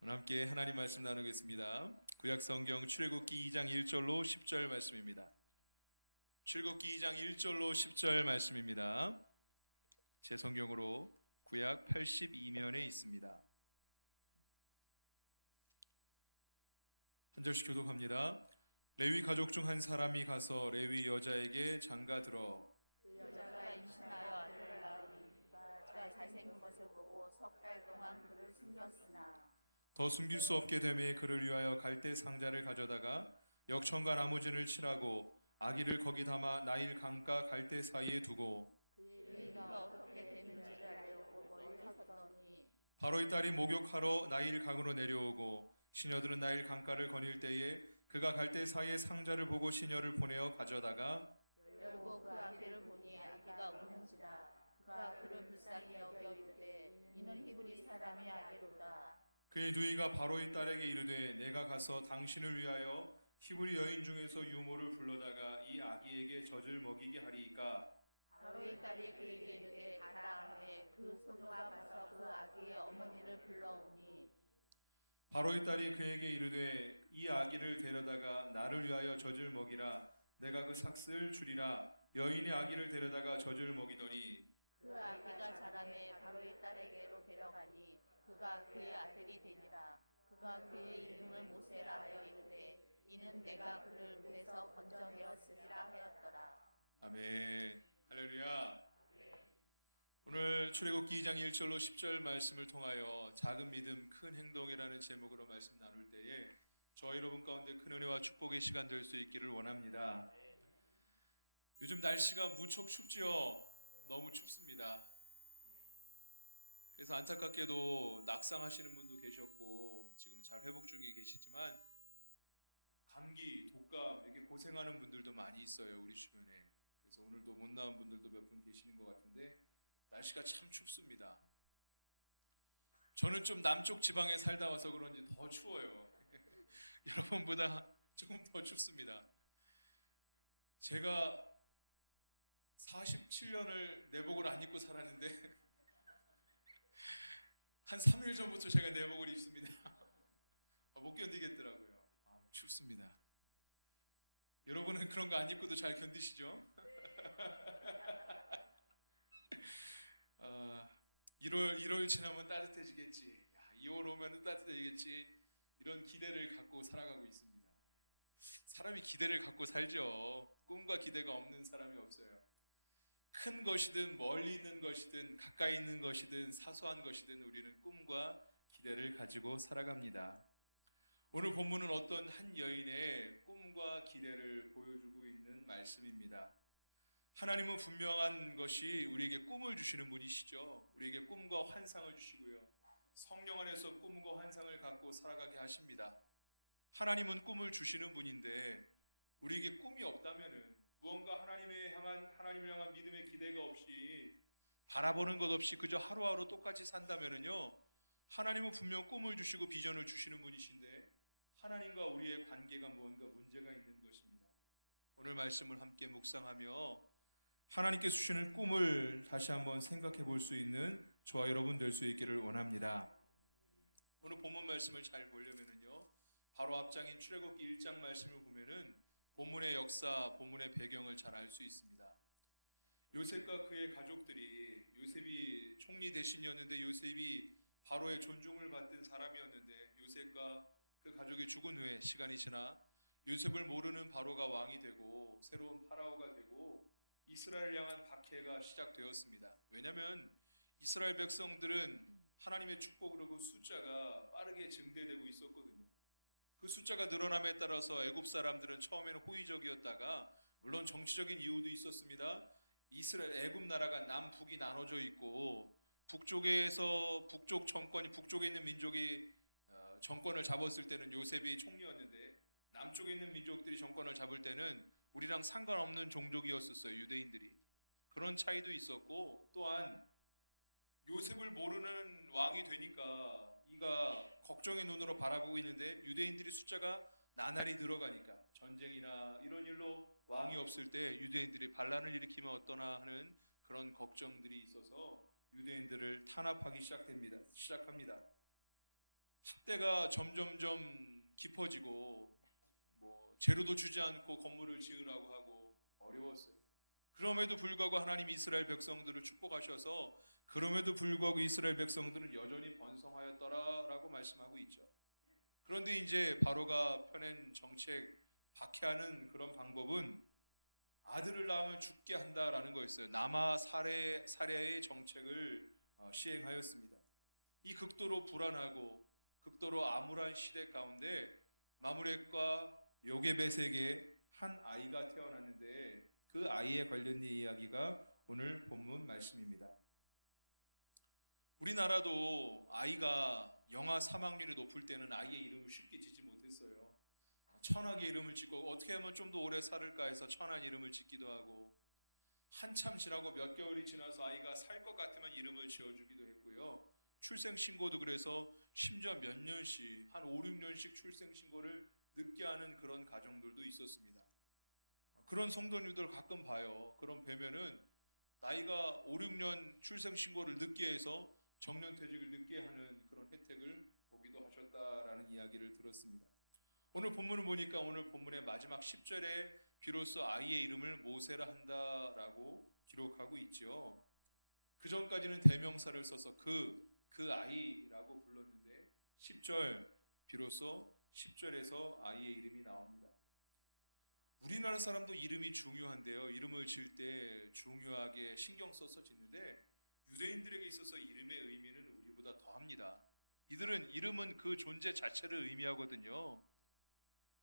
오늘 함께 하나님 말씀 나누겠습니다. 구약 성경 출애굽기 2장 1절로 10절 말씀입니다. 출애굽기 2장 1절로 10절 말씀입니다. 제 성경으로 구약 82면에 있습니다. 한 절씩 교독합니다. 레위 가족 중 한 사람이 가서 레위 여자에게 장가들어 그 여자가 임신하여 아들을 낳으니 그가 잘생긴 것을 보고 석 달 동안 그를 숨겼으나 더 숨길 수 없게 되매 그를 위하여 갈대 상자를 가져다가 역청과 나무진을 칠하고 아기를 거기 담아 나일 강가 갈대 사이에 두고 그의 의가 어떻게 되는지를 알려고 멀리 섰더니 바로의 딸이 목욕하러 나일 강으로 내려오고 시녀들은 나일 강가를 거닐 때에 그가 갈대 사이에 상자를 보고 시녀를 보내어 가져다가 열고 그 아기를 보니 아기가 우는지라 그가 그를 불쌍히 여겨 이르되 이는 히브리 사람이 아기로다. 그의 누이가 바로의 딸에게 이르되 내가 가서 당신을 위하여 히브리 여인 중에서 유모를 불러다가 이 아기에게 젖을 먹이게 하리이까. 바로의 딸이 그에게 이르되 가라 하매 그 소녀가 가서 그 아기의 어머니를 불러오니 바로의 딸이 그에게 이르되 이 아기를 데려다가 나를 위하여 젖을 먹이라. 내가 그 삭슬 주리라. 여인이 아기를 데려다가 젖을 먹이더니 그 아기가 자라매 바로의 딸에게로 데려가니 그가 그의 아들이 되니라. 그가 그의 이름을 모세라 하여 이르되 이는 내가 그를 물에서 건져내었으리라 하였더라. 아멘. 할렐루야. 오늘 출애굽기 2장 1절로 10절 말씀을 통하여 작은 믿음 큰 행동이라는 제목으로 말씀 나눌 때에 저와 여러분 가운데 큰 은혜와 축복의 시간 될 수 있기를 원합니다. 요즘 날씨가 무척 춥지요. 너무 춥습니다. 그래서 안타깝게도 낙상하시는 분도 계셨고 지금 잘 회복 중에 계시지만 감기, 독감 이렇게 고생하는 분들도 많이 있어요, 우리 주변에. 그래서 오늘도 못 나온 분들도 몇 분 계시는 것 같은데 날씨가 참 춥습니다. 저는 좀 남쪽 지방에 살다 와서 그런지 더 추워요. 여러분보다 조금 더 춥습니다. 제가 47년을 내복을 안 입고 살았는데 한 3일 전부터 제가 내복을 입습니다. 못 견디겠더라고요. 춥습니다. 여러분은 그런 거 안 입고도 잘 견디시죠? 1월 지나면 따뜻해지겠지. 2월 오면 따뜻해지겠지. 이런 기대를 갖고 살아가고 있습니다. 사람이 기대를 갖고 살죠. 꿈과 기대가 없는 사람이 없어요. 큰 것이든 멀리 있는 것이든 가까이 있는 것이든 사소한 것이든 우리는 꿈과 기대를 가지고 살아갑니다. 오늘 본문은 어떤 한 여인의 꿈과 기대를 보여주고 있는 말씀입니다. 하나님은 분명한 것이 우리에게 꿈을 주시는 분이시죠. 우리에게 꿈과 환상을 주시고요. 성령 안에서 꿈과 환상을 갖고 살아가게 하십니다. 하나님은 꿈을 주시는 분인데 우리에게 꿈이 없다면은 무언가 하나님을 향한 믿음의 기대가 없이 바라보는 것 없이 그저 하루하루 똑같이 산다면은요, 하나님은 분명 꿈을 주시고 비전을 주시는 분이신데 하나님과 우리의 관계가 무언가 문제가 있는 것입니다. 오늘 말씀을 함께 묵상하며 하나님께 주시는 꿈을 다시 한번 생각해 볼 수 있는 저와 여러분 될 수 있기를 원합니다. 오늘 본문 말씀을 잘 보려면은요, 바로 앞장인 출애굽기 1장 말씀을 보면은 본문의 역사, 본문의 배경을 잘 알 수 있습니다. 요셉과 그의 가족들이, 요셉이 총리 대신이었는데 요셉이 바로의 존중을 받던 사람이었는데 요셉과 그 가족이 죽은 후에 시간이 지나 요셉을 모르는 바로가 왕이 되고 새로운 파라오가 되고 이스라엘을 향한 박해가 시작되었습니다. 왜냐하면 이스라엘 백성들은 하나님의 축복으로 그 숫자가 빠르게 증대되고 있었거든요. 그 숫자가 늘어남에 따라서 애굽 사람들은 처음에는 호의적이었다가 물론 정치적인 이유도 있었습니다. 이스라엘 애굽 나라가 남북이 나눠져 있고 북쪽에서 북쪽에 있는 민족이 정권을 잡았을 때는 요셉이 총리였는데 남쪽에 있는 민족들이 정권을 잡을 때는 우리랑 상관없는 종족이었었어요. 유대인들이. 그런 차이도 있었고 또한 요셉을 모르는 왕이 되니까 이가 걱정의 눈으로 바라보고 있는데 유대인들이 숫자가 나날이 늘어가니까 전쟁이나 이런 일로 왕이 없을 때 유대인들이 반란을 일으키면 어떠나 하는 그런 걱정들이 있어서 유대인들을 탄압하기 시작합니다. 학대가 점점점 깊어지고 재료도 주지 않고 건물을 지으라고 하고 어려웠어요. 그럼에도 불구하고 하나님이 이스라엘 백성들을 축복하셔서 그럼에도 불구하고 이스라엘 백성들은 여전히 번성하였더라라고 말씀하고 있죠. 그런데 이제 바로가 펴낸 정책, 박해하는 그런 방법은 아들을 낳으면 죽게 한다라는 거였어요. 남아 살해의 정책을 시행하였습니다. 이 극도로 불안하고 극도로 암울한 시대 가운데 마므렛과 요게벳에게 한 아이가 태어났는데 그 아이에 관련된 이야기가 오늘 본문 말씀입니다. 우리나라도 아이가 영아 사망률이 높을 때는 아이의 이름을 쉽게 짓지 못했어요. 천하의 이름을 짓고 어떻게 하면 좀 더 오래 살을까 해서 천한 이름을 짓기도 하고 한참 지나고 몇 개월이 지나서 아이가 살 것 같으면 이름을 지어주기도 했고요. 출생신고도 그래서 심지어 몇 년씩 한 5, 6년씩 출생신고를 늦게 하는 그런 가정들도 있었습니다. 그런 성도님들 가끔 봐요. 그런 뵈면은 나이가 5, 6년 출생신고를 늦게 해서 정년퇴직을 늦게 하는 그런 혜택을 보기도 하셨다라는 이야기를 들었습니다. 오늘 본문을 보니까 오늘 본문의 마지막 10절에 비로소 아이의 이름을 모세라 한다라고 기록하고 있죠. 그 전까지는 대명사를 써서 그 아이라고 불렀는데 10절 비로소 10절에서 아이의 이름이 나옵니다. 우리나라 사람도 이름이 중요한데요. 이름을 지을 때 중요하게 신경 써서 짓는데 유대인들에게 있어서 이름의 의미는 우리보다 더합니다. 이들은 이름은 그 존재 자체를 의미하거든요.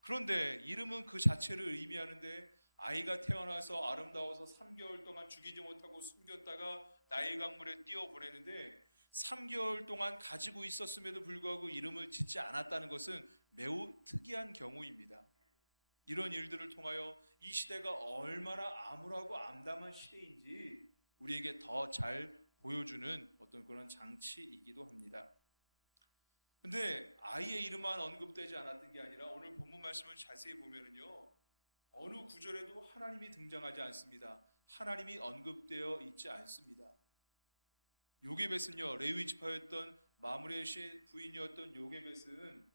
그런데 이름은 그 자체를 의미하는데 아이가 태어나서 아름다워서 3개월 동안 죽이지 못하고 숨겼다가 나일 강물에 띄워보내는데 3개월 동안 가지고 있었음에도 불구하고 이름을 짓지 않았다는 것은 매우 특이한 경우입니다. 이런 일들을 통하여 이 시대가 얼마나 암울하고 암담한 시대인지 우리에게 더 잘 보여주는 어떤 그런 장치이기도 합니다. 근데 아이의 이름만 언급되지 않았던 게 아니라 오늘 본문 말씀을 자세히 보면은요, 어느 구절에도 하나님이 등장하지 않습니다. 하나님이 언급되어 있지 않습니다. 요게벳은요, 레위 지파였던 마므렛의 부인이었던 요게벳은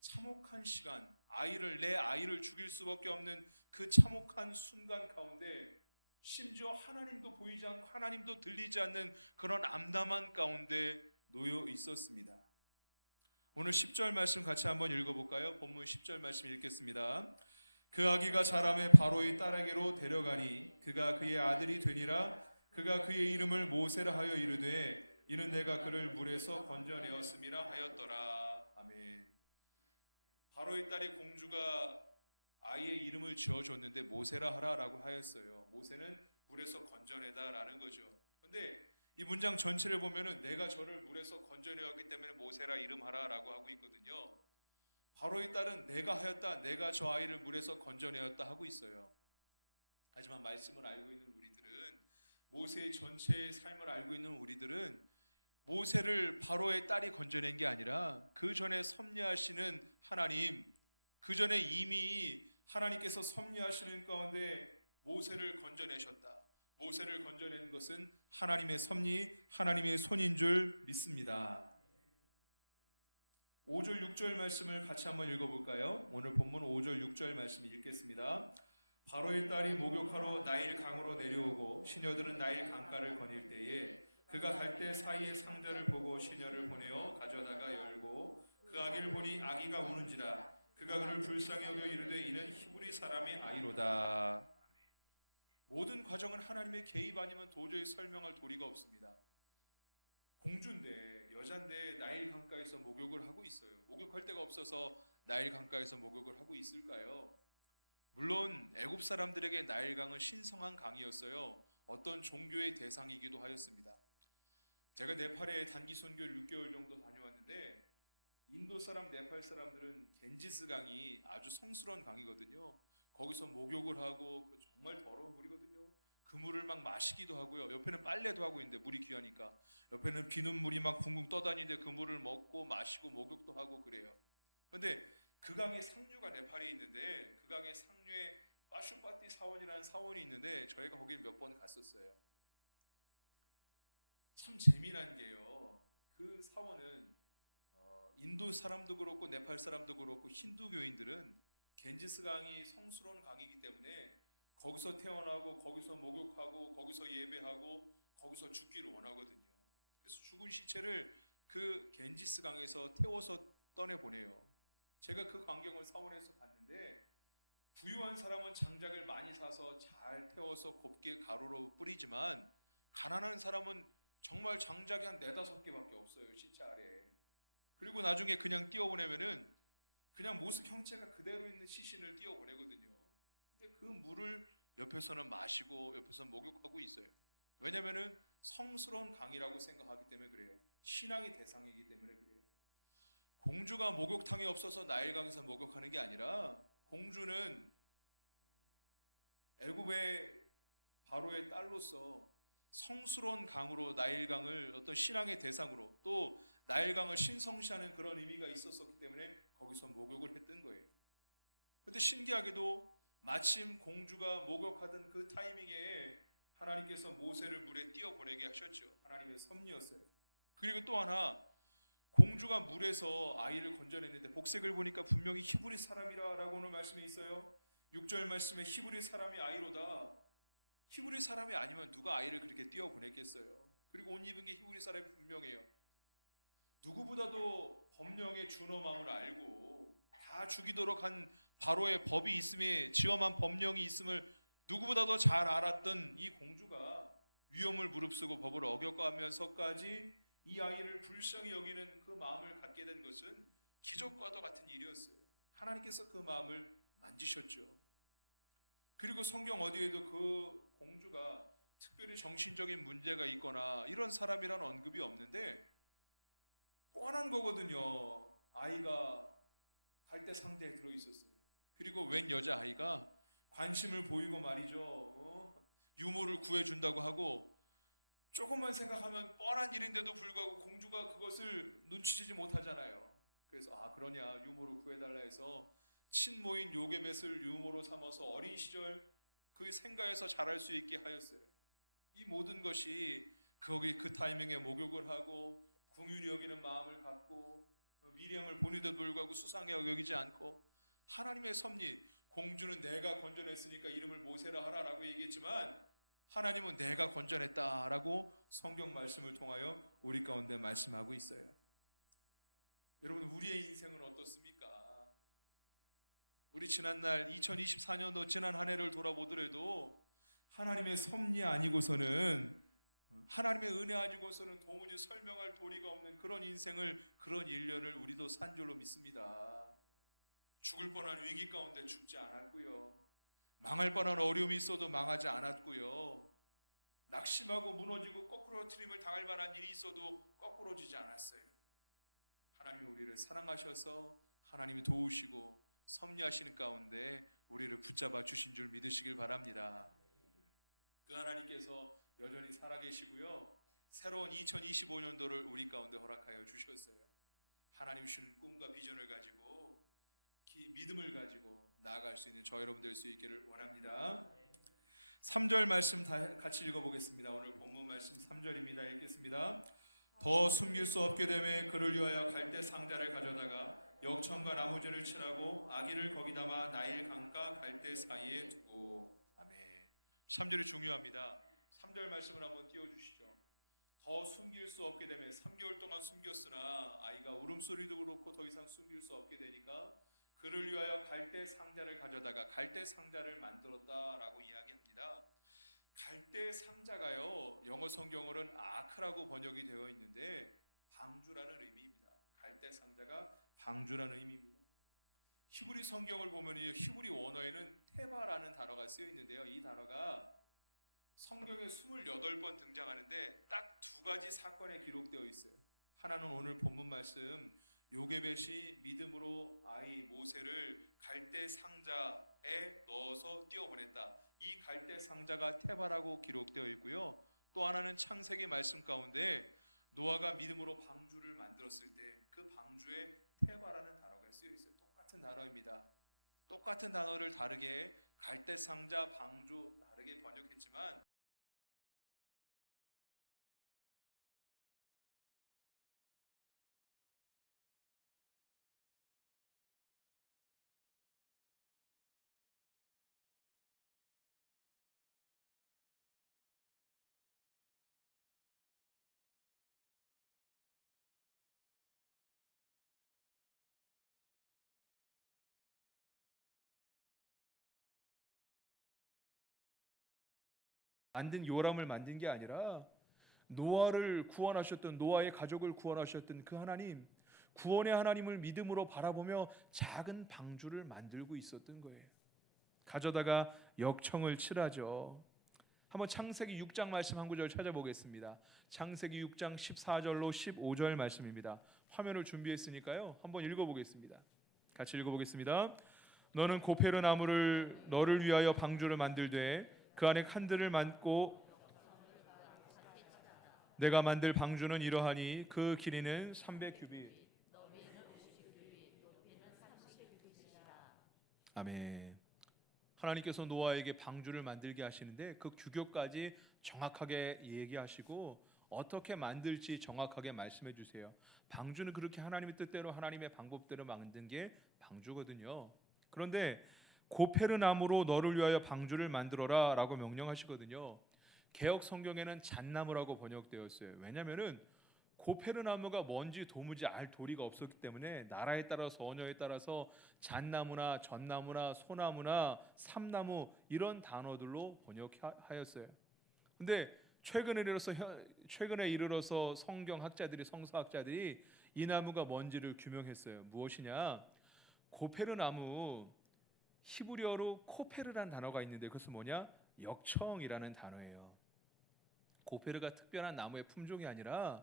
참혹한 시간, 내 아이를 죽일 수밖에 없는 그 참혹한 순간 가운데 심지어 하나님도 보이지 않고 하나님도 들리지 않는 그런 암담한 가운데 놓여 있었습니다. 오늘 10절 말씀 같이 한번 읽어볼까요? 본문 10절 말씀 읽겠습니다. 그 아기가 자라매 바로의 딸에게로 데려가니 그가 그의 아들이 되니라. 그가 그의 이름을 모세라 하여 이르되 이는 내가 그를 물에서 건져내었음이라 하였더라. 아멘. 바로의 딸이 공주가 아이의 이름을 지어줬는데 모세라 하라라고 하였어요. 모세는 물에서 건져내다라는 거죠. 그런데 이 문장 전체를 보면은 내가 저를 물에서 건져내었기 때문에 모세라 이름하라라고 하고 있거든요. 바로의 딸은 내가 하였다, 내가 저 아이를 물에서 건져내었다 하고 있어요. 하지만 말씀을 알고 있는 우리들은, 모세의 전체의 삶을 알고 있는 우리들은 모세를 바로의 딸이 건져낸 게 아니라 그 전에 섭리하시는 하나님, 그 전에 이미 하나님께서 섭리하시는 가운데 모세를 건져내셨다. 모세를 건져내는 것은 하나님의 섭리, 하나님의 손인 줄 믿습니다. 5절 6절 말씀을 같이 한번 읽어볼까요? 오늘 본문 5절 6절 말씀 읽겠습니다. 바로의 딸이 목욕하러 나일 강으로 내려오고 시녀들은 나일 강가를 거닐 때에 그가 갈 때 사이에 상자를 보고 시녀를 보내어 가져다가 열고 그 아기를 보니 아기가 우는지라. 그가 그를 불쌍히 여겨 이르되 이는 히브리 사람의 아이로다. 모든 과정은 하나님의 개입 아니면 도저히 설명할 도리가 없습니다. 공주인데, 여잔데 나일 강가에서 목욕을 하고 있어요. 목욕할 데가 없어서 나일 강가에서 목욕을 하고 있을까요? 물론 애굽 사람들에게 나일 강은 신성한 강이었어요. 어떤 종교의 대상이기도 하였습니다. 제가 네팔에 단기 선교를 6개월 정도 다녀왔는데 인도 사람, 네팔 사람들은 겐지스 강이 아주 성스러운 강이거든요. 거기서 목욕을 하고 정말 더러운 물이거든요. 그 물을 막 마시기도 하고요. 옆에는 빨래도 하고 있는데 물이 귀하니까 옆에는 비눗물이 막 붕붕 떠다니는데 그 물을 먹고 마시고 목욕도 하고 그래요. 그런데 그 강의 상류가 네팔에 있는데 그 강의 상류에 파슈파티 사원이라는 사원이 있는데 저희가 거기를 몇 번 갔었어요. 참 재미난 게요. 그 사원은 인도 사람도 그렇고 네팔 사람도 그렇고 힌두교인들은 겐지스 강이 성스러운 강이기 때문에 거기서 태어나고 거기서 목욕하고 거기서 예배하고 거기서 죽기를 원하거든요. 그래서 죽은 시체를 그 겐지스 강에서 태워서 떠내보내요. 제가 그 광경을 사원에서 봤는데 부유한 사람은 장작을 많이 사서 잘 태워서 곱게 가루로 뿌리지만 가난한 사람은 정말 장작이 한 4-5개밖에 없어요. 시체 아래에. 그리고 나중에 그냥 띄워보내면은 그냥 모습 형체가 그대로 있는 시신을 띄워보내거든요. 근데 그 물을 옆에서는 마시고 옆에서 목욕하고 있어요. 왜냐면은 성스러운 강이라고 생각하기 때문에 그래요. 신앙의 대상이기 때문에 그래요. 공주가 목욕탕이 없어서 나일강에서 목욕하는 게 아니라 공주는 애굽의 바로의 딸로서 성스러운 강으로 나일강을 어떤 신앙의 대상으로 또 나일강을 신성시하는 그런 의미가 있었기 때문에 거기서 목욕을 했던 거예요. 그런데 신기하게도 마침 공주가 목욕하던 그 타이밍에 하나님께서 모세를 물에 띄어보내게 하셨죠. 하나님의 섭리였어요. 그리고 또 하나 공주가 물에서 아이를 건져냈는데 복색을 보니까 분명히 히브리 사람이라고는 말씀이 있어요. 6절 말씀에 히브리 사람이 아이로다. 히브리 사람이 아니면 누가 아이를 그렇게 띄어보냈겠어요. 그리고 옷 입은 게 히브리 사람이 분명해요. 누구보다도 법령의 준엄함을 알고 다 죽이도록 한 바로의 법이 있음에 지엄한 법령이 있음을 누구보다도 잘 알았던 이 공주가 위험을 무릅쓰고 법을 어겨가면서까지 이 아이를 불쌍히 여기는 그 마음을 갖게 된 것은 기적과도 같은 일이었어요. 하나님께서 그 마음을 만지셨죠. 그리고 성경 어디에도 그 공주가 특별히 정신적인 문제가 있거나 이런 사람이라는 언급이 없는데 뻔한 거거든요. 아이가 갈대 상자에 들어있었어요. 그리고 웬 여자아이가 관심을 보이고 말이죠. 유모를 구해준다고 하고 조금만 생각하면 뻔한 일인데도 불구하고 공주가 그것을 눈치채지 못하잖아요. 그래서 그러냐 유모를 구해달라 해서 친모인 요게벳을 유모로 삼아서 어린 시절 그 생가에서 자랄 수 있게 하였어요. 이 모든 것이 거기 그 타이밍에 목욕을 하고 긍휼히 여기는 마음을 갖고 미리암을 보내도 불구하고 수상히 여기지 않고 하나님의 섭리, 공주는 내가 건져냈으니까 이름을 모세라 하라라고 얘기했지만 하나님은 내가 건져냈다라고 성경 말씀을 통하여 우리 가운데 말씀하고 있어요. 여러분 우리의 인생은 어떻습니까? 우리 지난날 2024년도 지난 한 해를 돌아보더라도 하나님의 섭리 아니고서는 하나님의 은혜 아니고서는 도무지 설명할 도리가 없는 그런 인생을 그런 일년을 우리도 산 줄로 믿습니다. 죽을 뻔한 위기 가운데 죽지 않았고요. 망할 뻔한 어려움이 있어도 망하지 않았고요. 낙심하고 무너지고 거꾸로 트림을 당할 만한 일이 있어도 거꾸로지지 않았어요. 하나님이 우리를 사랑하셔서 하나님이 도우시고 섭리하시는 가운데 우리를 붙잡아 주신 줄 믿으시길 바랍니다. 그 하나님께서 여전히 살아계시고요. 새로운 2025년도를 우리 가운데 허락하여 주셨어요. 하나님 주시는 꿈과 비전을 가지고 믿음을 가지고 나아갈 수 있는 저 여러분 될 수 있기를 원합니다. 3절 말씀 같이 읽어보겠습니다. 오늘 본문 말씀 3절입니다. 읽겠습니다. 더 숨길 수 없게 되매 그를 위하여 갈대 상자를 가져다가 역청과 나무전을 칠하고 아기를 거기 담아 나일 강과 갈대 사이에 두고. 아멘. 3절이 중요합니다. 3절 말씀을 한번 띄워주시죠. 더 숨길 수 없게 되매 3개월 동안 숨겼으나 아이가 울음소리도 그렇고 더 이상 숨길 수 없게 되니까 그를 위하여 갈대 상자를 가져다가 갈대 상자를 만들었다라고 이야기합니다. 갈대 상자가요 영어 성경으로는 아크라고 번역이 되어 있는데 방주라는 의미입니다. 갈대 상자가 방주라는 의미입니다. 히브리 성경을 보면 히브리 원어에는 테바라는 단어가 쓰여 있는데요. 이 단어가 성경에 28번 등장하는데 딱 두 가지 사건에 기록되어 있어요. 하나는 오늘 본문 말씀 요게벳이 믿음으로 아이 모세를 갈대 상자에 넣어서 띄워보냈다. 이 갈대 상자가 테바라고 기록되어 있고요. 또 하나는 창세기 말씀 가운데 노아가 믿음으로 방주를 만들었을 때 그 방주에 테바라는 단어가 쓰여 있어요. 똑같은 단어입니다. 똑같은 단어를 다르게 갈대 상자, 방주 다르게 번역했지만 만든 요람을 만든 게 아니라 노아를 구원하셨던, 노아의 가족을 구원하셨던 그 하나님, 구원의 하나님을 믿음으로 바라보며 작은 방주를 만들고 있었던 거예요. 가져다가 역청을 칠하죠. 한번 창세기 6장 말씀 한 구절 찾아보겠습니다. 창세기 6장 14절로 15절 말씀입니다. 화면을 준비했으니까요, 한번 읽어보겠습니다. 같이 읽어보겠습니다. 너는 고페르 나무를 너를 위하여 방주를 만들되 그 안에 칸들을 만고 내가 만들 방주는 이러하니 그 길이는 300규빗 너비는 50규빗, 높이는 30규빗이라. 아멘. 하나님께서 노아에게 방주를 만들게 하시는데 그 규격까지 정확하게 얘기하시고 어떻게 만들지 정확하게 말씀해 주세요. 방주는 그렇게 하나님의 뜻대로 하나님의 방법대로 만든 게 방주거든요. 그런데 고페르 나무로 너를 위하여 방주를 만들어라 라고 명령하시거든요. 개역 성경에는 잣나무라고 번역되었어요. 왜냐하면은 고페르 나무가 뭔지 도무지 알 도리가 없었기 때문에 나라에 따라서 언어에 따라서 잣나무나 전나무나 소나무나 삼나무 이런 단어들로 번역하였어요. 근데 최근에 이르러서 성경학자들이, 성서학자들이 이 나무가 뭔지를 규명했어요. 무엇이냐? 고페르 나무, 히브리어로 코페르라는 단어가 있는데 그것은 뭐냐? 역청이라는 단어예요. 고페르가 특별한 나무의 품종이 아니라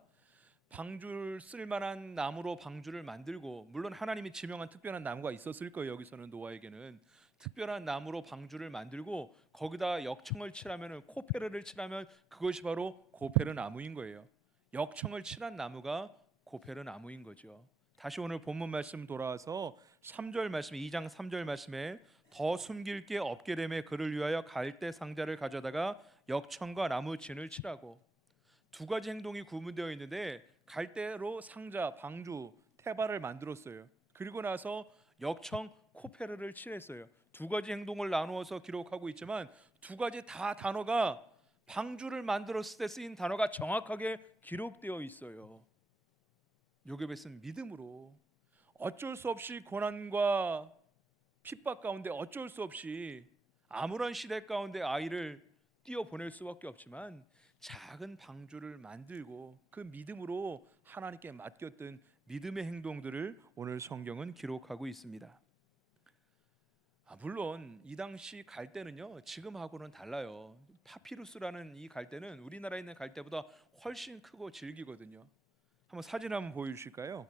방주를 쓸만한 나무로 방주를 만들고, 물론 하나님이 지명한 특별한 나무가 있었을 거예요. 여기서는 노아에게는 특별한 나무로 방주를 만들고 거기다 역청을 칠하면, 코페르를 칠하면 그것이 바로 고페르 나무인 거예요. 역청을 칠한 나무가 고페르 나무인 거죠. 다시 오늘 본문 말씀 돌아와서 3절 말씀, 2장 3절 말씀에 더 숨길 게 없게 되매 그를 위하여 갈대 상자를 가져다가 역청과 나무 진을 칠하고, 두 가지 행동이 구분되어 있는데 갈대로 상자, 방주, 테바를 만들었어요. 그리고 나서 역청, 코페르를 칠했어요. 두 가지 행동을 나누어서 기록하고 있지만 두 가지 다 단어가 방주를 만들었을 때 쓰인 단어가 정확하게 기록되어 있어요. 요게벳은 믿음으로 어쩔 수 없이 고난과 핍박 가운데 어쩔 수 없이 암울한 시대 가운데 아이를 띄어보낼 수밖에 없지만 작은 방주를 만들고 그 믿음으로 하나님께 맡겼던 믿음의 행동들을 오늘 성경은 기록하고 있습니다. 물론 이 당시 갈대는요, 지금하고는 달라요. 파피루스라는 이 갈대는 우리나라에 있는 갈대보다 훨씬 크고 질기거든요. 한번 사진 한번 보여주실까요?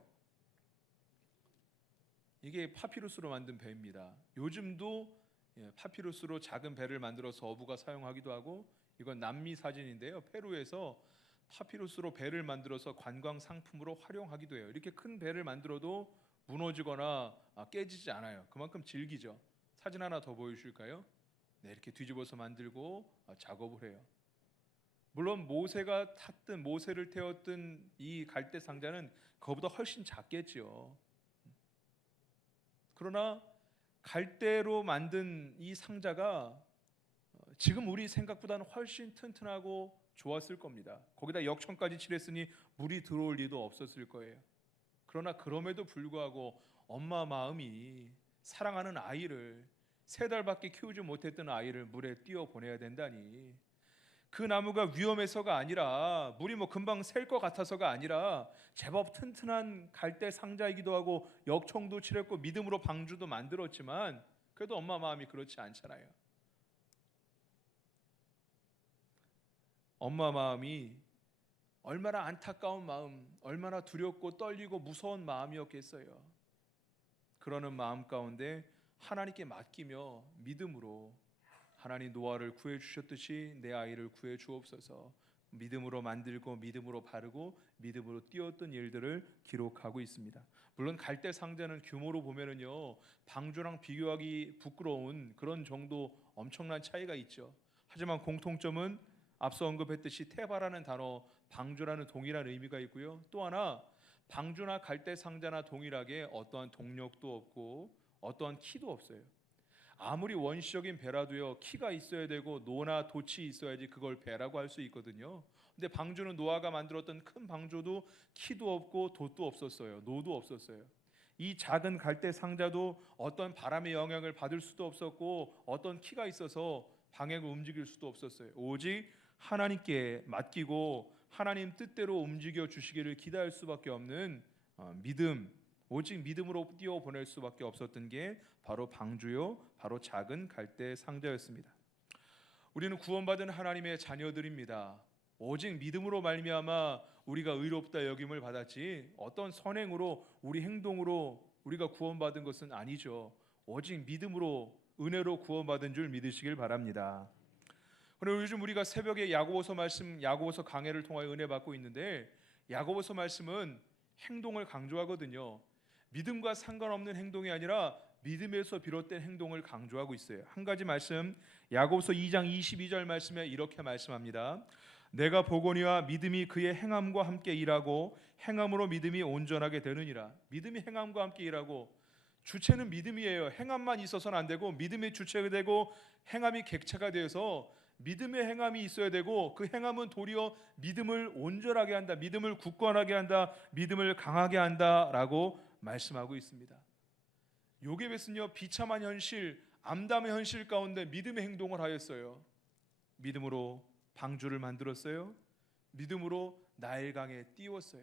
이게 파피루스로 만든 배입니다. 요즘도 파피루스로 작은 배를 만들어서 어부가 사용하기도 하고, 이건 남미 사진인데요. 페루에서 파피루스로 배를 만들어서 관광 상품으로 활용하기도 해요. 이렇게 큰 배를 만들어도 무너지거나 깨지지 않아요. 그만큼 질기죠. 사진 하나 더 보여주실까요? 네, 이렇게 뒤집어서 만들고 작업을 해요. 물론 모세를 태웠던 이 갈대 상자는 그거보다 훨씬 작겠죠. 그러나 갈대로 만든 이 상자가 지금 우리 생각보다는 훨씬 튼튼하고 좋았을 겁니다. 거기다 역청까지 칠했으니 물이 들어올 리도 없었을 거예요. 그러나 그럼에도 불구하고 엄마 마음이 사랑하는 아이를, 3달밖에 키우지 못했던 아이를 물에 띄어 보내야 된다니, 그 나무가 위험해서가 아니라, 물이 금방 셀 것 같아서가 아니라 제법 튼튼한 갈대 상자이기도 하고 역청도 칠했고 믿음으로 방주도 만들었지만 그래도 엄마 마음이 그렇지 않잖아요. 엄마 마음이 얼마나 안타까운 마음, 얼마나 두렵고 떨리고 무서운 마음이었겠어요. 그러는 마음 가운데 하나님께 맡기며 믿음으로, 하나님 노아를 구해 주셨듯이 내 아이를 구해 주옵소서, 믿음으로 만들고 믿음으로 바르고 믿음으로 띄웠던 일들을 기록하고 있습니다. 물론 갈대 상자는 규모로 보면은요, 방주랑 비교하기 부끄러운 그런 정도 엄청난 차이가 있죠. 하지만 공통점은 앞서 언급했듯이 테바라는 단어, 방주라는 동일한 의미가 있고요. 또 하나, 방주나 갈대 상자나 동일하게 어떠한 동력도 없고 어떠한 키도 없어요. 아무리 원시적인 배라도요, 키가 있어야 되고 노나 돛이 있어야지 그걸 배라고 할 수 있거든요. 근데 방주는 노아가 만들었던 큰 방주도 키도 없고 돛도 없었어요. 노도 없었어요. 이 작은 갈대 상자도 어떤 바람의 영향을 받을 수도 없었고 어떤 키가 있어서 방향을 움직일 수도 없었어요. 오직 하나님께 맡기고 하나님 뜻대로 움직여 주시기를 기대할 수밖에 없는 믿음, 오직 믿음으로 띄워보낼 수밖에 없었던 게 바로 방주요, 바로 작은 갈대 상자였습니다. 우리는 구원받은 하나님의 자녀들입니다. 오직 믿음으로 말미암아 우리가 의롭다 여김을 받았지 어떤 선행으로 우리 행동으로 우리가 구원받은 것은 아니죠. 오직 믿음으로 은혜로 구원받은 줄 믿으시길 바랍니다. 그리고 요즘 우리가 새벽에 야고보서 말씀, 야고보서 강해를 통하여 은혜 받고 있는데 야고보서 말씀은 행동을 강조하거든요. 믿음과 상관없는 행동이 아니라 믿음에서 비롯된 행동을 강조하고 있어요. 한 가지 말씀, 야고보서 2장 22절 말씀에 이렇게 말씀합니다. 내가 보거니와 믿음이 그의 행함과 함께 일하고 행함으로 믿음이 온전하게 되느니라. 믿음이 행함과 함께 일하고, 주체는 믿음이에요. 행함만 있어서는 안 되고 믿음의 주체가 되고 행함이 객체가 되어서 믿음의 행함이 있어야 되고, 그 행함은 도리어 믿음을 온전하게 한다, 믿음을 굳건하게 한다, 믿음을 강하게 한다라고 말씀하고 있습니다. 요게벳은요, 비참한 현실, 암담의 현실 가운데 믿음의 행동을 하였어요. 믿음으로 방주를 만들었어요. 믿음으로 나일강에 띄웠어요.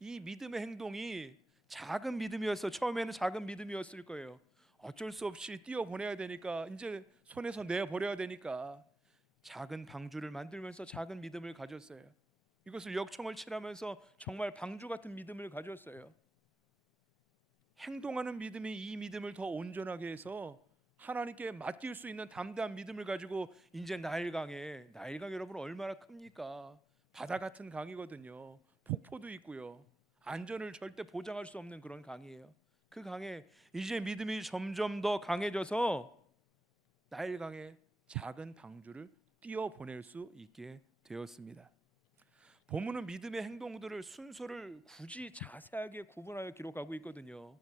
이 믿음의 행동이 작은 믿음이었어. 처음에는 작은 믿음이었을 거예요. 어쩔 수 없이 띄워보내야 되니까, 이제 손에서 내버려야 되니까 작은 방주를 만들면서 작은 믿음을 가졌어요. 이것을 역청을 칠하면서 정말 방주 같은 믿음을 가졌어요. 행동하는 믿음이 이 믿음을 더 온전하게 해서 하나님께 맡길 수 있는 담대한 믿음을 가지고 이제 나일강 여러분 얼마나 큽니까? 바다 같은 강이거든요. 폭포도 있고요. 안전을 절대 보장할 수 없는 그런 강이에요. 그 강에 이제 믿음이 점점 더 강해져서 나일강에 작은 방주를 띄워보낼 수 있게 되었습니다. 본문은 믿음의 행동들을 순서를 굳이 자세하게 구분하여 기록하고 있거든요.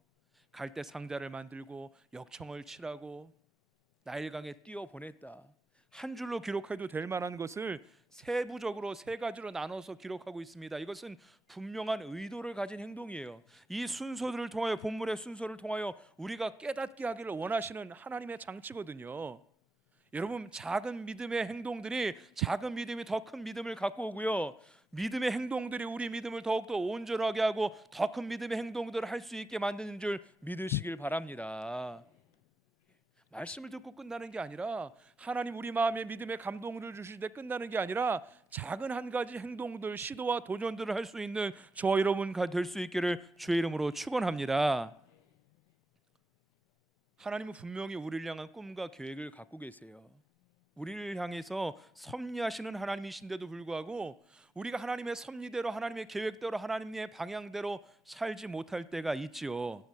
갈대 상자를 만들고 역청을 칠하고 나일강에 띄워보냈다. 한 줄로 기록해도 될 만한 것을 세부적으로 세 가지로 나눠서 기록하고 있습니다. 이것은 분명한 의도를 가진 행동이에요. 이 순서들을 통하여, 본문의 순서를 통하여 우리가 깨닫게 하기를 원하시는 하나님의 장치거든요. 여러분, 작은 믿음의 행동들이 작은 믿음이 더 큰 믿음을 갖고 오고요, 믿음의 행동들이 우리 믿음을 더욱더 온전하게 하고 더 큰 믿음의 행동들을 할 수 있게 만드는 줄 믿으시길 바랍니다. 말씀을 듣고 끝나는 게 아니라, 하나님 우리 마음에 믿음의 감동을 주실 때 끝나는 게 아니라, 작은 한 가지 행동들, 시도와 도전들을 할 수 있는 저와 여러분가 될 수 있기를 주의 이름으로 축원합니다. 하나님은 분명히 우리를 향한 꿈과 계획을 갖고 계세요. 우리를 향해서 섭리하시는 하나님이신데도 불구하고 우리가 하나님의 섭리대로, 하나님의 계획대로, 하나님의 방향대로 살지 못할 때가 있지요.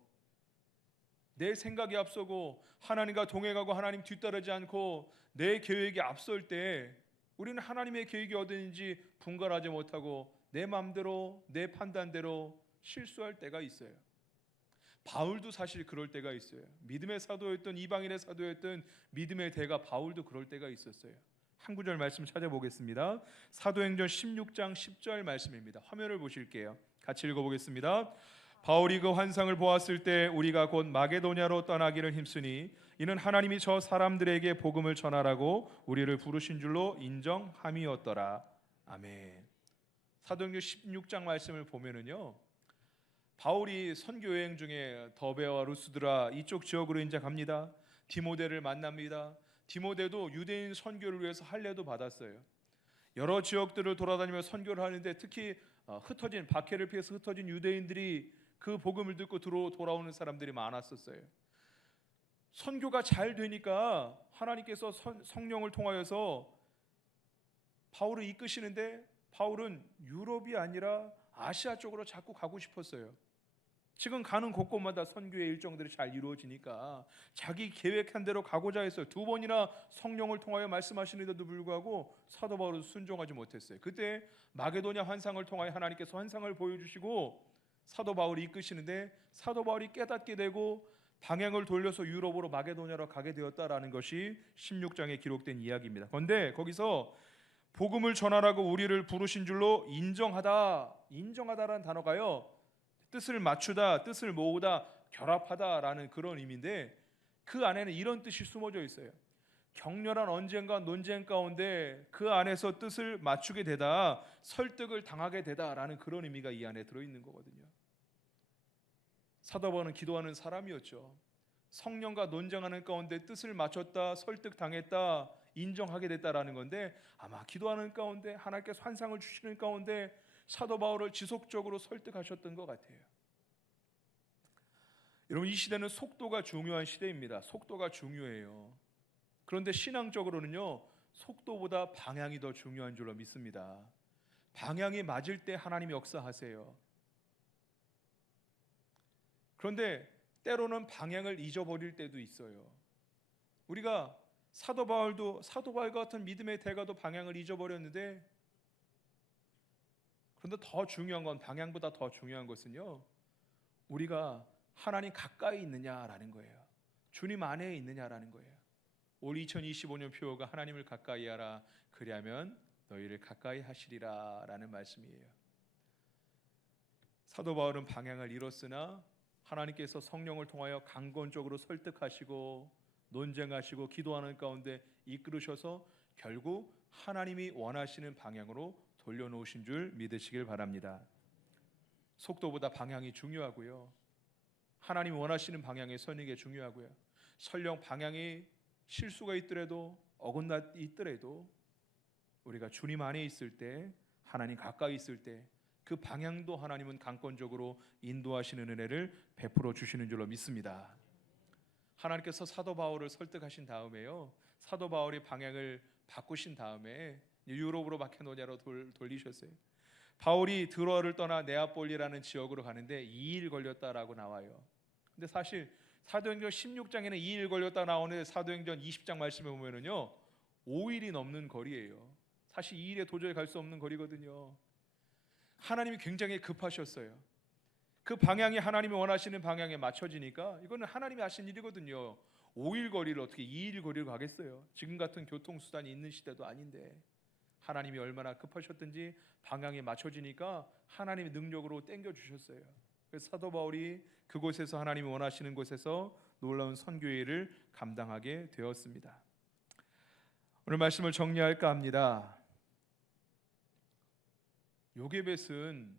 내 생각이 앞서고 하나님과 동행하고 하나님 뒤따르지 않고 내 계획이 앞설 때 우리는 하나님의 계획이 어디인지 분간하지 못하고 내 마음대로, 내 판단대로 실수할 때가 있어요. 바울도 사실 그럴 때가 있어요. 믿음의 사도였던, 이방인의 사도였던 믿음의 대가 바울도 그럴 때가 있었어요. 한 구절 말씀 찾아보겠습니다. 사도행전 16장 10절 말씀입니다. 화면을 보실게요. 같이 읽어보겠습니다. 바울이 그 환상을 보았을 때 우리가 곧 마게도냐로 떠나기를 힘쓰니 이는 하나님이 저 사람들에게 복음을 전하라고 우리를 부르신 줄로 인정함이었더라. 아멘. 사도행전 16장 말씀을 보면은요, 바울이 선교 여행 중에 더베와 루스드라 이쪽 지역으로 이제 갑니다. 디모데를 만납니다. 디모데도 유대인 선교를 위해서 할례도 받았어요. 여러 지역들을 돌아다니며 선교를 하는데 특히 흩어진, 박해를 피해서 흩어진 유대인들이 그 복음을 듣고 돌아오는 사람들이 많았었어요. 선교가 잘 되니까 하나님께서 성령을 통하여서 바울을 이끄시는데, 바울은 유럽이 아니라 아시아 쪽으로 자꾸 가고 싶었어요. 지금 가는 곳곳마다 선교의 일정들이 잘 이루어지니까 자기 계획한 대로 가고자 했어요. 2번이나 성령을 통하여 말씀하시는데도 불구하고 사도 바울은 순종하지 못했어요. 그때 마게도냐 환상을 통하여 하나님께서 환상을 보여주시고 사도 바울이 이끄시는데, 사도 바울이 깨닫게 되고 방향을 돌려서 유럽으로 마게도냐로 가게 되었다라는 것이 16장에 기록된 이야기입니다. 그런데 거기서 복음을 전하라고 우리를 부르신 줄로 인정하다라는 단어가요, 뜻을 맞추다, 뜻을 모으다, 결합하다라는 그런 의미인데 그 안에는 이런 뜻이 숨어져 있어요. 격렬한 언쟁과 논쟁 가운데 그 안에서 뜻을 맞추게 되다 설득을 당하게 되다라는 그런 의미가 이 안에 들어있는 거거든요. 사도 바울은 기도하는 사람이었죠. 성령과 논쟁하는 가운데 뜻을 맞췄다, 설득당했다, 인정하게 됐다라는 건데 아마 기도하는 가운데 하나님께서 환상을 주시는 가운데 사도 바울을 지속적으로 설득하셨던 것 같아요. 여러분, 이 시대는 속도가 중요한 시대입니다. 속도가 중요해요. 그런데 신앙적으로는요, 속도보다 방향이 더 중요한 줄로 믿습니다. 방향이 맞을 때 하나님이 역사하세요. 그런데 때로는 방향을 잊어버릴 때도 있어요. 우리가 사도 바울과 같은 믿음의 대가도 방향을 잊어버렸는데, 그런데 더 중요한 건, 방향보다 더 중요한 것은요, 우리가 하나님 가까이 있느냐라는 거예요. 주님 안에 있느냐라는 거예요. 올 2025년 표어가 하나님을 가까이 하라, 그리하면 너희를 가까이 하시리라 라는 말씀이에요. 사도 바울은 방향을 잃었으나 하나님께서 성령을 통하여 강권적으로 설득하시고 논쟁하시고 기도하는 가운데 이끌으셔서 결국 하나님이 원하시는 방향으로 돌려놓으신 줄 믿으시길 바랍니다. 속도보다 방향이 중요하고요, 하나님이 원하시는 방향에 서는 게 중요하고요, 설령 방향이 실수가 있더라도 어긋나 있더라도 우리가 주님 안에 있을 때, 하나님 가까이 있을 때 그 방향도 하나님은 강권적으로 인도하시는 은혜를 베풀어 주시는 줄로 믿습니다. 하나님께서 사도 바울을 설득하신 다음에요, 사도 바울이 방향을 바꾸신 다음에 유럽으로 마케도냐로 돌리셨어요. 바울이 드로아를 떠나 네아폴리라는 지역으로 가는데 2일 걸렸다라고 나와요. 근데 사실 사도행전 16장에는 2일 걸렸다 나오는데 사도행전 20장 말씀에 보면은요 5일이 넘는 거리예요. 사실 2일에 도저히 갈 수 없는 거리거든요. 하나님이 굉장히 급하셨어요. 그 방향이 하나님이 원하시는 방향에 맞춰지니까 이거는 하나님이 하신 일이거든요. 5일 거리를 어떻게 2일 거리를 가겠어요? 지금 같은 교통수단이 있는 시대도 아닌데 하나님이 얼마나 급하셨든지 방향에 맞춰지니까 하나님의 능력으로 땡겨주셨어요. 그래서 사도 바울이 그곳에서 하나님이 원하시는 곳에서 놀라운 선교의 일을 감당하게 되었습니다. 오늘 말씀을 정리할까 합니다. 요게벳은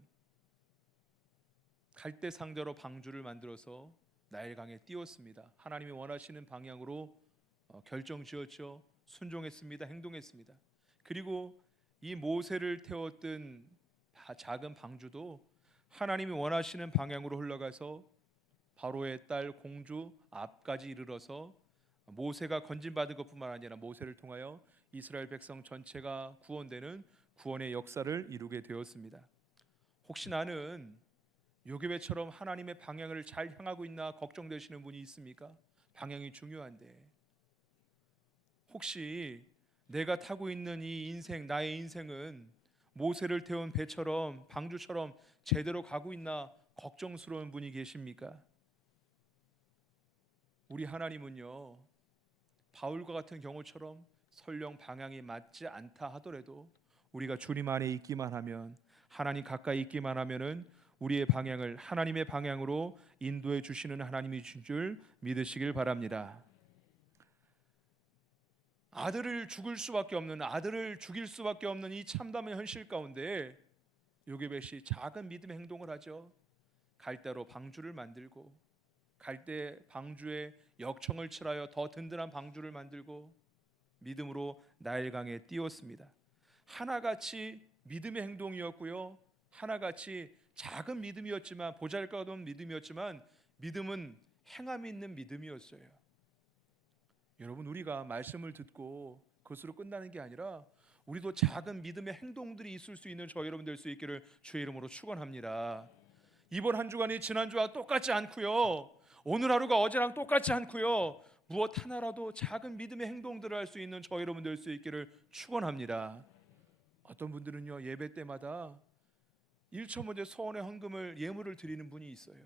갈대 상대로 방주를 만들어서 나일강에 띄웠습니다. 하나님이 원하시는 방향으로 결정지었죠. 순종했습니다. 행동했습니다. 그리고 이 모세를 태웠던 작은 방주도 하나님이 원하시는 방향으로 흘러가서 바로의 딸 공주 앞까지 이르러서 모세가 건진받은 것뿐만 아니라 모세를 통하여 이스라엘 백성 전체가 구원되는 구원의 역사를 이루게 되었습니다. 혹시 나는 요게벳처럼 하나님의 방향을 잘 향하고 있나 걱정되시는 분이 있습니까? 방향이 중요한데 혹시 내가 타고 있는 이 인생, 나의 인생은 모세를 태운 배처럼 방주처럼 제대로 가고 있나 걱정스러운 분이 계십니까? 우리 하나님은요 바울과 같은 경우처럼 설령 방향이 맞지 않다 하더라도 우리가 주님 안에 있기만 하면, 하나님 가까이 있기만 하면은 우리의 방향을 하나님의 방향으로 인도해 주시는 하나님이 준 줄 믿으시길 바랍니다. 아들을 죽일 수밖에 없는, 아들을 죽일 수밖에 없는 이 참담한 현실 가운데 요게벳이 작은 믿음의 행동을 하죠. 갈대로 방주를 만들고 갈대 방주에 역청을 칠하여 더 든든한 방주를 만들고 믿음으로 나일강에 띄웠습니다. 하나같이 믿음의 행동이었고요, 하나같이 작은 믿음이었지만, 보잘것없는 믿음이었지만 믿음은 행함이 있는 믿음이었어요. 여러분, 우리가 말씀을 듣고 그것으로 끝나는 게 아니라 우리도 작은 믿음의 행동들이 있을 수 있는 저 여러분 될 수 있기를 주의 이름으로 축원합니다. 이번 한 주간이 지난주와 똑같지 않고요, 오늘 하루가 어제랑 똑같지 않고요, 무엇 하나라도 작은 믿음의 행동들을 할 수 있는 저 여러분 될 수 있기를 축원합니다. 어떤 분들은요 예배 때마다 1천 번째 소원의 헌금을 예물을 드리는 분이 있어요.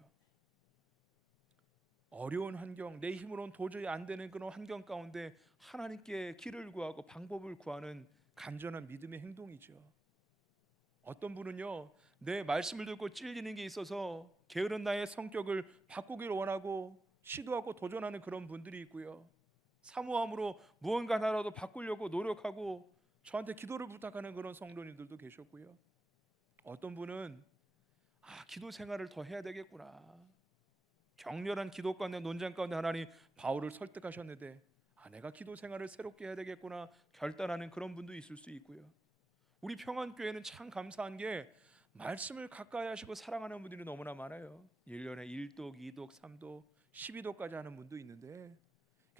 어려운 환경, 내 힘으로는 도저히 안 되는 그런 환경 가운데 하나님께 길을 구하고 방법을 구하는 간절한 믿음의 행동이죠. 어떤 분은요 내 말씀을 듣고 찔리는 게 있어서 게으른 나의 성격을 바꾸기를 원하고 시도하고 도전하는 그런 분들이 있고요, 사모함으로 무언가 하나라도 바꾸려고 노력하고 저한테 기도를 부탁하는 그런 성도님들도 계셨고요. 어떤 분은 기도 생활을 더 해야 되겠구나. 격렬한 기도 가운데 논쟁 가운데 하나님 바울을 설득하셨는데 내가 기도 생활을 새롭게 해야 되겠구나 결단하는 그런 분도 있을 수 있고요. 우리 평안교회는 참 감사한 게 말씀을 가까이 하시고 사랑하는 분들이 너무나 많아요. 1년에 1독, 2독, 3독, 12독까지 하는 분도 있는데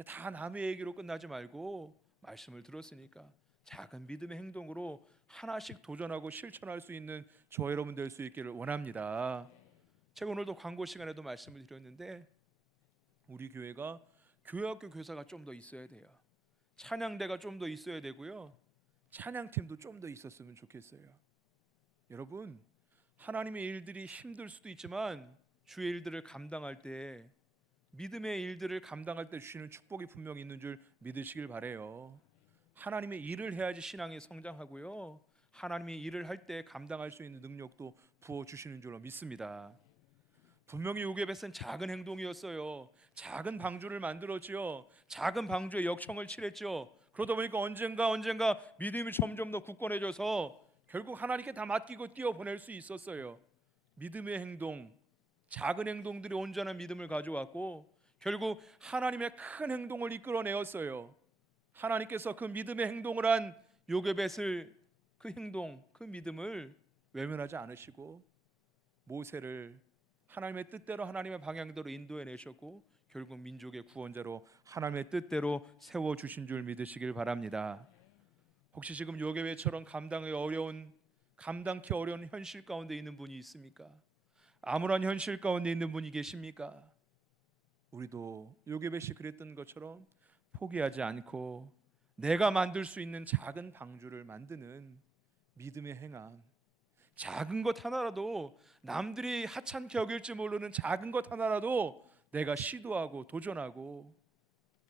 다 남의 얘기로 끝나지 말고 말씀을 들었으니까 작은 믿음의 행동으로 하나씩 도전하고 실천할 수 있는 저 여러분 될 수 있기를 원합니다. 제가 오늘도 광고 시간에도 말씀을 드렸는데 우리 교회가 교회학교 교사가 좀 더 있어야 돼요. 찬양대가 좀 더 있어야 되고요. 찬양팀도 좀 더 있었으면 좋겠어요. 여러분, 하나님의 일들이 힘들 수도 있지만 주의 일들을 감당할 때, 믿음의 일들을 감당할 때 주시는 축복이 분명히 있는 줄 믿으시길 바라요. 하나님의 일을 해야지 신앙이 성장하고요. 하나님의 일을 할 때 감당할 수 있는 능력도 부어주시는 줄로 믿습니다. 분명히 요게벳은 작은 행동이었어요. 작은 방주를 만들었지요. 작은 방주에 역청을 칠했죠. 그러다 보니까 언젠가 믿음이 점점 더 굳건해져서 결국 하나님께 다 맡기고 뛰어보낼 수 있었어요. 믿음의 행동, 작은 행동들이 온전한 믿음을 가져왔고 결국 하나님의 큰 행동을 이끌어내었어요. 하나님께서 그 믿음의 행동을 한 요게벳을, 그 행동, 그 믿음을 외면하지 않으시고 모세를 하나님의 뜻대로 하나님의 방향대로 인도해내셨고 결국 민족의 구원자로 하나님의 뜻대로 세워주신 줄 믿으시길 바랍니다. 혹시 지금 요게벳처럼 감당키 어려운 현실 가운데 있는 분이 있습니까? 암울한 현실 가운데 있는 분이 계십니까? 우리도 요게벳이 그랬던 것처럼 포기하지 않고 내가 만들 수 있는 작은 방주를 만드는 믿음의 행함, 작은 것 하나라도 남들이 하찮게 여길지 모르는 작은 것 하나라도 내가 시도하고 도전하고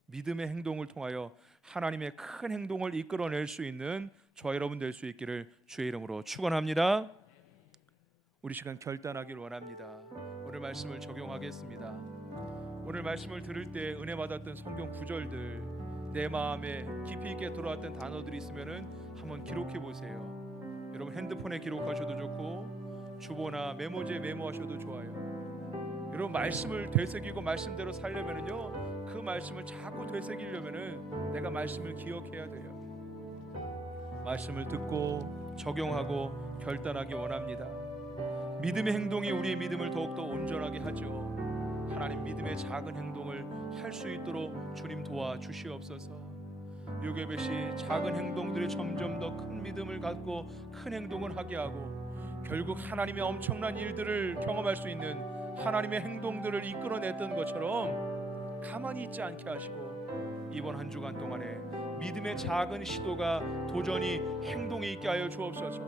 믿음의 행동을 통하여 하나님의 큰 행동을 이끌어낼 수 있는 저와 여러분 될 수 있기를 주의 이름으로 축원합니다. 우리 시간 결단하기를 원합니다. 오늘 말씀을 적용하겠습니다. 오늘 말씀을 들을 때 은혜 받았던 성경 구절들, 내 마음에 깊이 있게 들어왔던 단어들이 있으면은 한번 기록해 보세요. 여러분 핸드폰에 기록하셔도 좋고 주보나 메모지에 메모하셔도 좋아요. 여러분 말씀을 되새기고 말씀대로 살려면은요, 그 말씀을 자꾸 되새기려면은 내가 말씀을 기억해야 돼요. 말씀을 듣고 적용하고 결단하기 원합니다. 믿음의 행동이 우리의 믿음을 더욱더 온전하게 하죠. 하나님 믿음의 작은 행동을 할 수 있도록 주님 도와주시옵소서. 요게벳이 작은 행동들이 점점 더 큰 믿음을 갖고 큰 행동을 하게 하고 결국 하나님의 엄청난 일들을 경험할 수 있는 하나님의 행동들을 이끌어냈던 것처럼 가만히 있지 않게 하시고 이번 한 주간 동안에 믿음의 작은 시도가 도전이 행동이 있게 하여 주옵소서.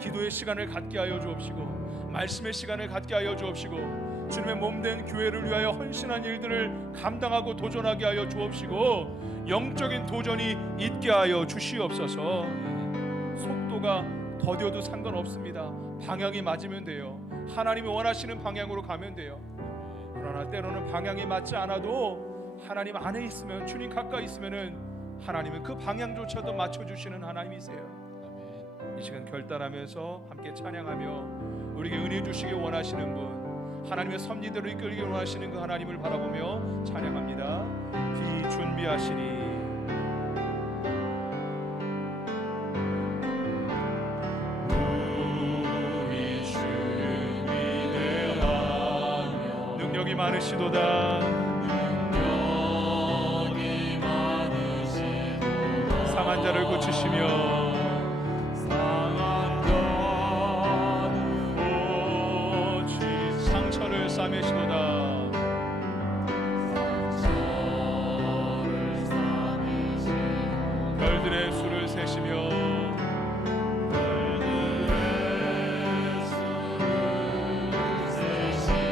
기도의 시간을 갖게 하여 주옵시고 말씀의 시간을 갖게 하여 주옵시고 주님의 몸된 교회를 위하여 헌신한 일들을 감당하고 도전하게 하여 주옵시고 영적인 도전이 있게 하여 주시옵소서. 속도가 더뎌도 상관없습니다. 방향이 맞으면 돼요. 하나님이 원하시는 방향으로 가면 돼요. 그러나 때로는 방향이 맞지 않아도 하나님 안에 있으면, 주님 가까이 있으면은 하나님은 그 방향조차도 맞춰주시는 하나님이세요. 이 시간 결단하면서 함께 찬양하며 우리에게 은혜 주시기 원하시는 분, 하나님의 섭리대로 이끌기 원하시는 그 하나님을 바라보며 찬양합니다. 비 준비하시니 능력이 많으시도다. 상한 자를 고치시며 상처를 싸매시도다. 별들의 수를 세시며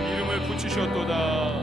이름을 붙이셨도다.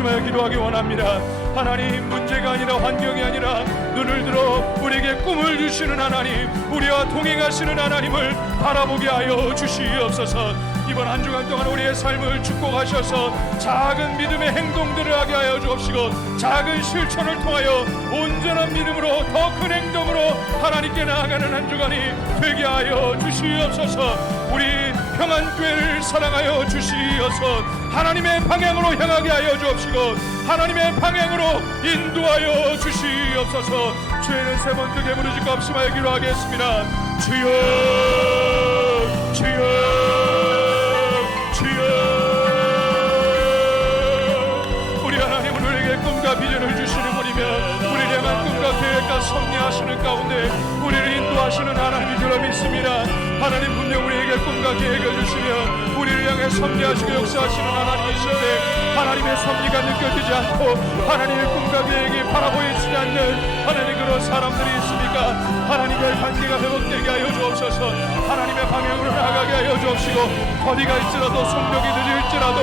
합심하여 기도하기 원합니다. 하나님, 문제가 아니라 환경이 아니라 눈을 들어 우리에게 꿈을 주시는 하나님, 우리와 동행하시는 하나님을 바라보게 하여 주시옵소서. 이번 한 주간 동안 우리의 삶을 축복하셔서 작은 믿음의 행동들을 하게 하여 주옵시고, 작은 실천을 통하여 온전한 믿음으로 더 큰 행동으로 하나님께 나아가는 한 주간이 되게 하여 주시옵소서. 우리 평안교회를 사랑하여 주시어서 하나님의 방향으로 향하게 하여 주옵시고, 하나님의 방향으로 인도하여 주시옵소서. 주의는 세 번 크게 부르짖고 합심하여 기도하겠습니다. 주여, 주여, 주여. 우리 하나님은 우리에게 꿈과 비전을 주시는 분이며 우리를 향한 꿈과 계획과 섭리하시는 가운데 우리를 인도하시는 하나님인 줄 믿습니다. 하나님 분명 우리에게 꿈과 계획을 주시며 우리를 향해 섭리하시고 역사하시는 하나님이시되, 하나님의 섭리가 느껴지지 않고 하나님의 꿈과 계획이 바라보이지 않는 하나님 그런 사람들이 있습니까? 하나님과의 관계가 회복되게 하여 주옵소서. 하나님의 방향으로 나아가게 하여 주옵시고, 어디가 있으라도 성벽이 늦을지라도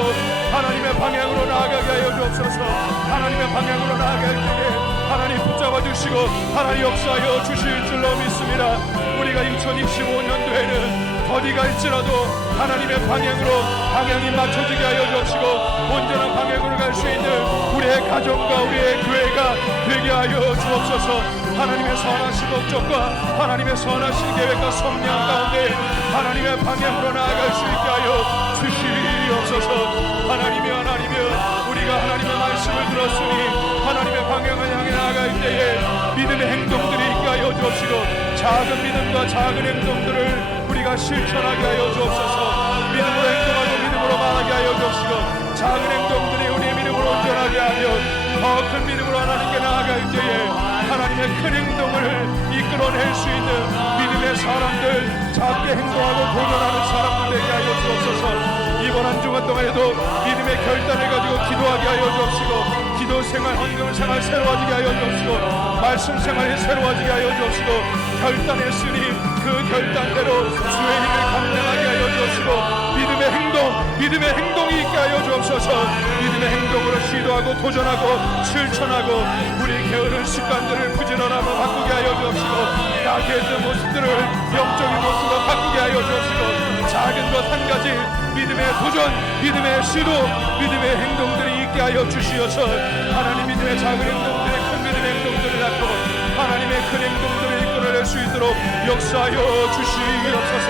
하나님의 방향으로 나아가게 하여 주옵소서. 하나님의 방향으로 나아갈 때에 하나님 붙잡아 주시고 하나님 역사하여 주실 줄로 믿습니다. 우리가 2025년도에는 어디가 있지라도 하나님의 방향으로 방향이 맞춰지게 하여 주옵시고, 온전한 방향으로 갈 수 있는 우리의 가정과 우리의 교회가 되게 하여 주옵소서. 하나님의 선하신 목적과 하나님의 선하신 계획과 섭리한 가운데 하나님의 방향으로 나아갈 수 있게 하여 주시옵소서. 하나님이여, 하나님이여, 우리가 하나님의 말씀을 들었으니 하나님의 방향을 향해 나아갈 때에 믿음의 행동들이 있게 하여 주옵시고, 작은 믿음과 작은 행동들을 우리가 실천하게 하여 주옵소서. 믿음으로 행동하고 믿음으로 말하게 하여 주옵시고, 작은 행동들이 우리의 믿음으로 온전하게 하며 더 큰 믿음으로 하나님께 나아갈 때에 하나님의 큰 행동을 이끌어낼 수 있는 믿음의 사람들, 작게 행동하고 도전하는 사람들 되게 하여 주옵소서. 이번 한 주간 동안에도 믿음의 결단을 가지고 기도하게 하여 주옵시고, 기도 생활, 헌금 생활 새로워지게 하여 주옵시고, 말씀 생활이 새로워지게 하여 주옵시고, 결단했으니 그 결단대로 주의 힘을 감당하게 하여 주옵시고, 믿음의 행동이 있게 하여 주옵소서. 믿음의 행동으로 시도하고 도전하고 실천하고 우리 게으른 습관들을 부지런하고 바꾸게 하여 주옵시고, 약했던 모습들을 영적인 모습으로 바꾸게 하여 주옵시고, 작은 것 한 가지 믿음의 도전, 믿음의 시도, 믿음의 행동들이 있게 하여 주시어서 하나님 믿음의 작은 행동들이 큰 믿음의 행동들을 낳고 하나님의 큰 행동들을 이끌어낼 수 있도록 역사하여 주시옵소서.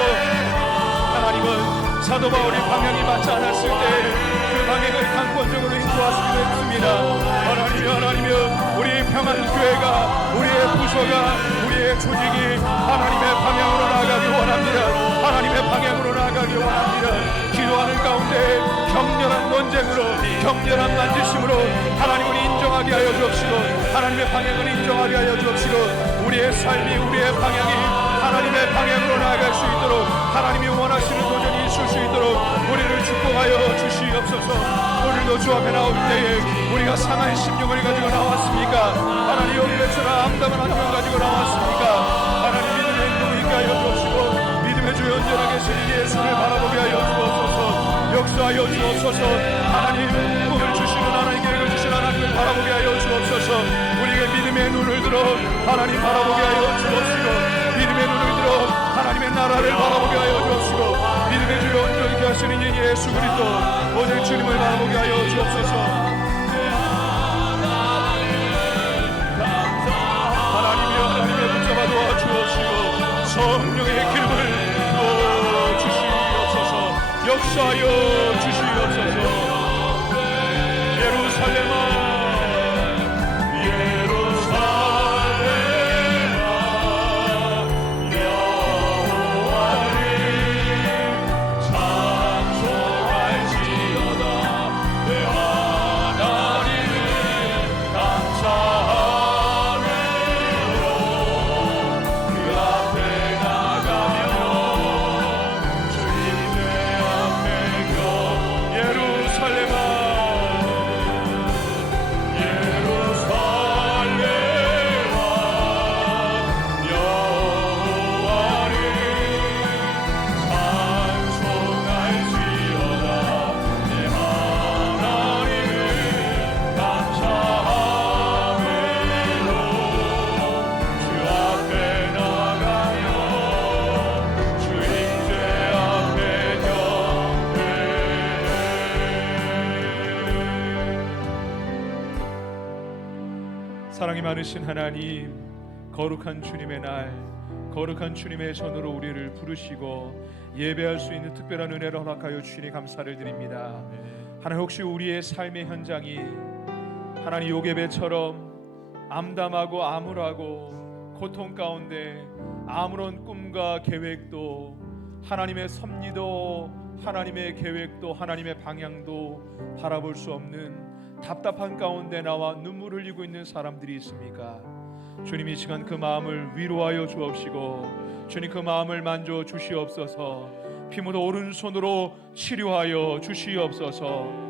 하나님은 사도 바울이 방향이 맞지 않았을 때 그 방향을 강권적으로 인도하시기도 했습니다. 하나님이여, 우리 평안교회가, 우리의 부서가, 우리의 조직이 하나님의 방향으로 나아가기 원합니다. 하나님의 방향으로 나아가기 원합니다. 기도하는 가운데 격렬한 논쟁으로, 격렬한 만지심으로 하나님을 인정하게 하여 주옵시고, 하나님의 방향을 인정하게 하여 주옵시고, 우리의 삶이, 우리의 방향이 하나님의 방향으로 나아갈 수 있도록, 하나님이 원하시는 도전이 있을 수 있도록 우리를 축복하여 주시옵소서. 오늘도 주 앞에 나올 때에 우리가 상한 심령을 가지고 나왔습니까? 하나님, 여기 외쳐라 암담한 한을 가지고 나왔습니까? 하나님, 믿음의 행동이 있게 하여 주옵시고, 믿음의 주 온전하게 신 예수를 바라보게 하여 주옵소서. 역사하여 주옵소서. 하나님, 꿈을 주시는 하나님, 계획을 주시는 하나님을 바라보게 하여 주옵소서. 우리의 믿음의 눈을 들어 하나님 바라보게 하여 주옵시고, 믿음의 눈을 들어 하나님의 나라를 바라보게 하여 주옵시고, 믿음의 주를 온전히 하시는 이 예수 그리스도 오직 주님을 바라보게 하여 주옵소서. 하나님이여, 하나님의 붙잡아 도와주옵시고, 성령의 기름을 부어 주시옵소서. 역사하여 주시옵소서. 예루살렘아, 사랑이 많으신 하나님, 거룩한 주님의 날, 거룩한 주님의 전으로 우리를 부르시고 예배할 수 있는 특별한 은혜를 허락하여 주시니 감사를 드립니다. 하나님, 혹시 우리의 삶의 현장이 하나님 요괴배처럼 암담하고 암울하고 고통 가운데 아무런 꿈과 계획도, 하나님의 섭리도, 하나님의 계획도, 하나님의 방향도 바라볼 수 없는 답답한 가운데 나와 눈물을 흘리고 있는 사람들이 있습니까? 주님, 이 시간 그 마음을 위로하여 주옵시고 주님 그 마음을 만져 주시옵소서. 피 묻어 오른손으로 치료하여 주시옵소서.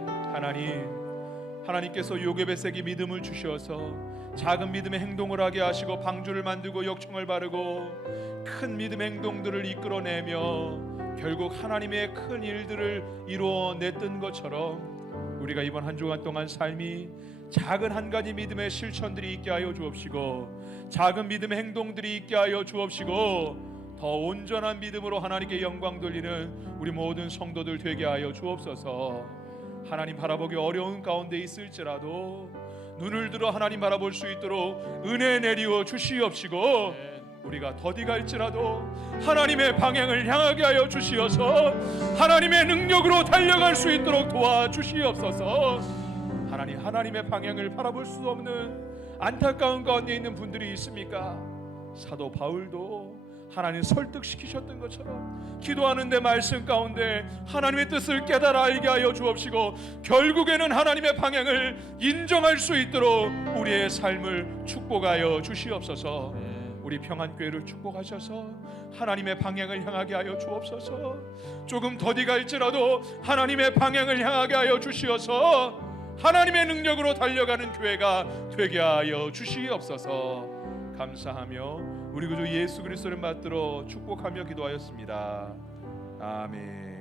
하나님께서 요괴배에게 믿음을 주셔서 작은 믿음의 행동을 하게 하시고 방주를 만들고 역청을 바르고 큰 믿음의 행동들을 이끌어내며 결국 하나님의 큰 일들을 이루어냈던 것처럼 우리가 이번 한 주간 동안 삶이 작은 한 가지 믿음의 실천들이 있게 하여 주옵시고 작은 믿음의 행동들이 있게 하여 주옵시고 더 온전한 믿음으로 하나님께 영광 돌리는 우리 모든 성도들 되게 하여 주옵소서. 하나님 바라보기 어려운 가운데 있을지라도 눈을 들어 하나님 바라볼 수 있도록 은혜 내리어 주시옵시고 우리가 더디 갈지라도 하나님의 방향을 향하게 하여 주시어서 하나님의 능력으로 달려갈 수 있도록 도와주시옵소서. 하나님의 방향을 바라볼 수 없는 안타까운 가운데 있는 분들이 있습니까? 사도 바울도 하나님 설득시키셨던 것처럼 기도하는데 말씀 가운데 하나님의 뜻을 깨달아 알게 하여 주옵시고 결국에는 하나님의 방향을 인정할 수 있도록 우리의 삶을 축복하여 주시옵소서. 우리 평안교회를 축복하셔서 하나님의 방향을 향하게 하여 주옵소서. 조금 더디 갈지라도 하나님의 방향을 향하게 하여 주시어서 하나님의 능력으로 달려가는 교회가 되게 하여 주시옵소서. 감사하며 우리 구주 예수 그리스도를 받들어 축복하며 기도하였습니다. 아멘.